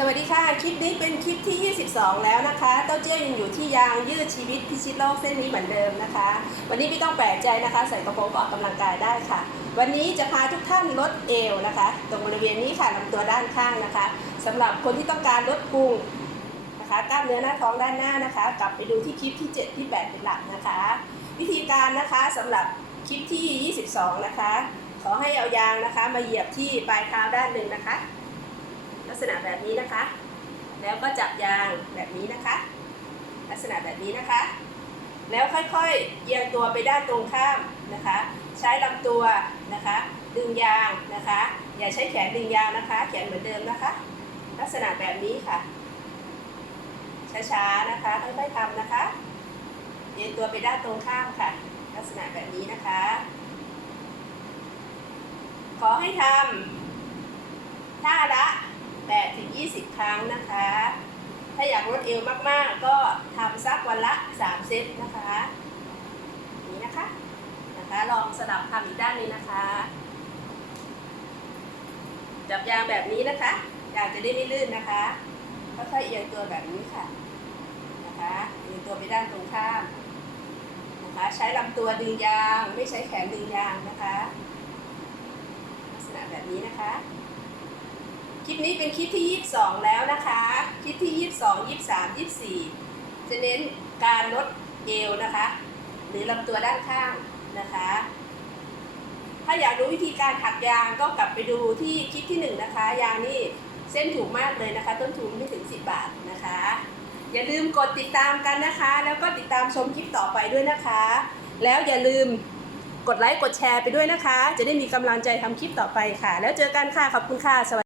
สวัสดีค่ะ คลิปนี้เป็นคลิปที่ 22 แล้วนะคะ เต้าเจี้ยยังอยู่ที่ยางยืดชีวิตพิชิตโลกเส้นนี้เหมือนเดิมนะคะ วันนี้ไม่ต้องแปลกใจนะคะ ใส่กระโปรงออกกำลังกายได้ค่ะ วันนี้จะพาทุกท่านลดเอวนะคะ ตรงบริเวณนี้ค่ะลำตัวด้านข้างนะคะสำหรับคนที่ต้องการลดพุงนะคะกล้ามเนื้อหน้าท้องด้านหน้านะคะ กลับไปดูที่คลิปที่ 7 ที่ 8 เป็นหลักนะคะ วิธีการนะคะสำหรับคลิปที่ 22 นะคะ ขอให้เอายางนะคะ มาเหยียบที่ปลายเท้าด้านหนึ่งนะคะ ลักษณะแบบนี้นะคะ แล้วก็จับยางแบบนี้นะคะ ลักษณะแบบนี้นะคะ แล้วค่อยๆเอียงตัวไปด้านตรงข้ามนะคะ ใช้ลำตัวนะคะ ดึงยางนะคะ อย่าใช้แขนดึงยางนะคะ แขนเหมือนเดิมนะคะ ลักษณะแบบนี้ค่ะ ช้าๆนะคะ ค่อยๆทำนะคะเอียงตัวไปด้านตรงข้ามค่ะ ลักษณะแบบนี้นะคะ ขอให้ทำท่าละ ครั้งนะคะ ถ้าอยากลดเอวมากๆ ก็ทำสักวันละ 3 เซตนะคะนี่นะคะนะคะลองสลับทำอีกด้านนึงนะคะ จับยางแบบนี้นะคะยางจะได้ไม่ลื่นนะคะค่อยๆเอียงตัวแบบนี้ค่ะนะคะเอียงตัวไปด้านตรงข้ามนะคะใช้ลำตัวดึงยางไม่ใช้แขนดึงยางนะคะ ลักษณะแบบนี้นะคะ คลิปนี้เป็นคลิปที่ 22 แล้วนะคะ คลิปที่ 22 23 24 จะเน้นการลดเอวนะคะ หรือลำตัวด้านข้างนะคะ ถ้าอยากรู้วิธีการถักยางก็กลับไปดูที่คลิปที่ 1 นะคะ ยางนี่เส้นถูกมากเลยนะคะ ต้นทุนไม่ถึง 10 บาทนะคะ อย่าลืมกดติดตามกันนะคะ แล้วก็ติดตามชมคลิปต่อไปด้วยนะคะ แล้วอย่าลืมกดไลค์กดแชร์ไปด้วยนะคะ จะได้มีกำลังใจทำคลิปต่อไปค่ะ แล้วเจอกันค่ะ ขอบคุณค่ะสวัสดี